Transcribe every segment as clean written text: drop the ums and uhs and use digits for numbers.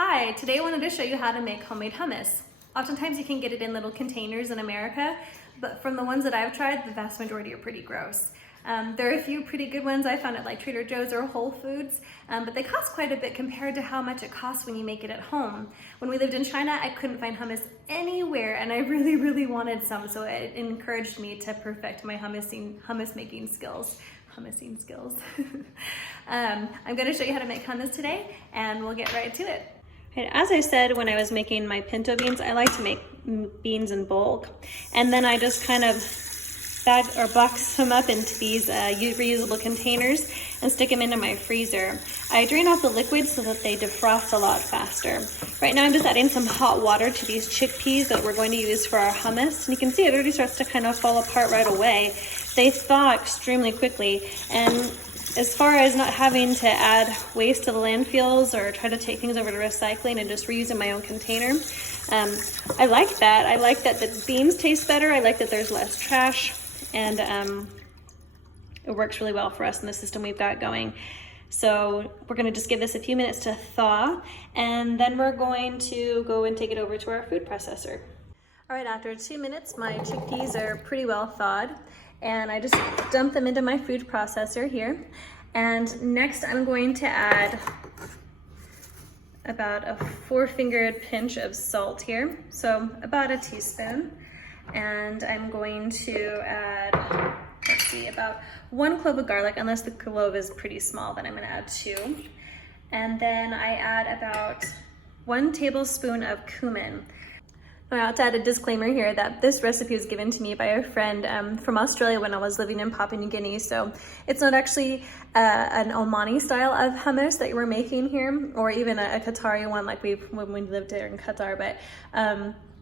Hi, today I wanted to show you how to make homemade hummus. Oftentimes you can get it in little containers in America, but from the ones that I've tried, the vast majority are pretty gross. There are a few pretty good ones I found at like Trader Joe's or Whole Foods, but they cost quite a bit compared to how much it costs when you make it at home. When we lived in China, I couldn't find hummus anywhere and I really wanted some, so it encouraged me to perfect my hummus making skills. I'm going to show you how to make hummus today and we'll get right to it. Right, as I said when I was making my pinto beans, I like to make beans in bulk, and then I just kind of box them up into these reusable containers and stick them into my freezer. I drain off the liquid so that they defrost a lot faster. Right now I'm just adding some hot water to these chickpeas that we're going to use for our hummus, and you can see it already starts to kind of fall apart right away. They thaw extremely quickly, and as far as not having to add waste to the landfills or try to take things over to recycling and just reuse in my own container, I like that. I like that the beans taste better. I like that there's less trash, and it works really well for us in the system we've got going. So we're gonna just give this a few minutes to thaw, and then we're going to go and take it over to our food processor. All right, after 2 minutes, my chickpeas are pretty well thawed, and I just dump them into my food processor here. And next I'm going to add about a 4-fingered pinch of salt here, so about a teaspoon. And I'm going to add, let's see, about 1 clove of garlic, unless the clove is pretty small, then I'm gonna add 2. And then I add about 1 tablespoon of cumin. I have to add a disclaimer here that this recipe was given to me by a friend from Australia when I was living in Papua New Guinea, so it's not actually an Omani style of hummus that we're making here, or even a Qatari one like when we lived there in Qatar, but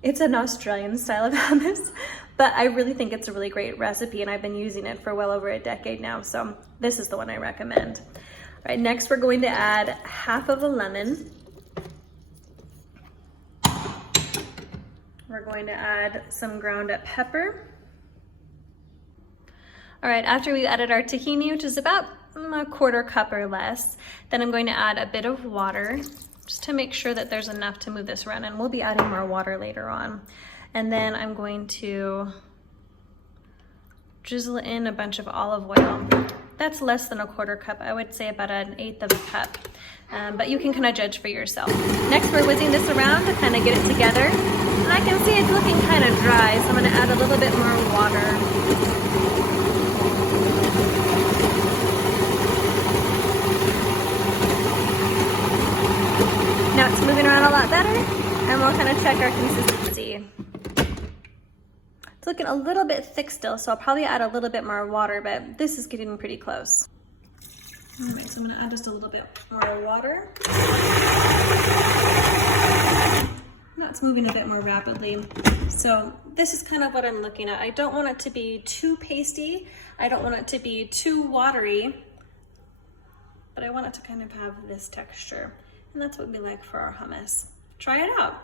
it's an Australian style of hummus. But I really think it's a really great recipe, and I've been using it for well over a decade now, so this is the one I recommend. All right, next we're going to add half of a lemon. We're going to add some ground up pepper. All right, after we added our tahini, which is about a 1/4 cup or less, then I'm going to add a bit of water just to make sure that there's enough to move this around, and we'll be adding more water later on. And then I'm going to drizzle in a bunch of olive oil. That's less than a 1/4 cup. I would say about 1/8 of a cup, but you can kind of judge for yourself. Next, we're whizzing this around to kind of get it together. And I can see it's looking kind of dry, so I'm gonna add a little bit more water. Now it's moving around a lot better, and we'll kind of check our consistency. It's looking a little bit thick still, so I'll probably add a little bit more water, but this is getting pretty close. All right, so I'm gonna add just a little bit more water. Now it's moving a bit more rapidly. So this is kind of what I'm looking at. I don't want it to be too pasty. I don't want it to be too watery, but I want it to kind of have this texture. And that's what we like for our hummus. Try it out.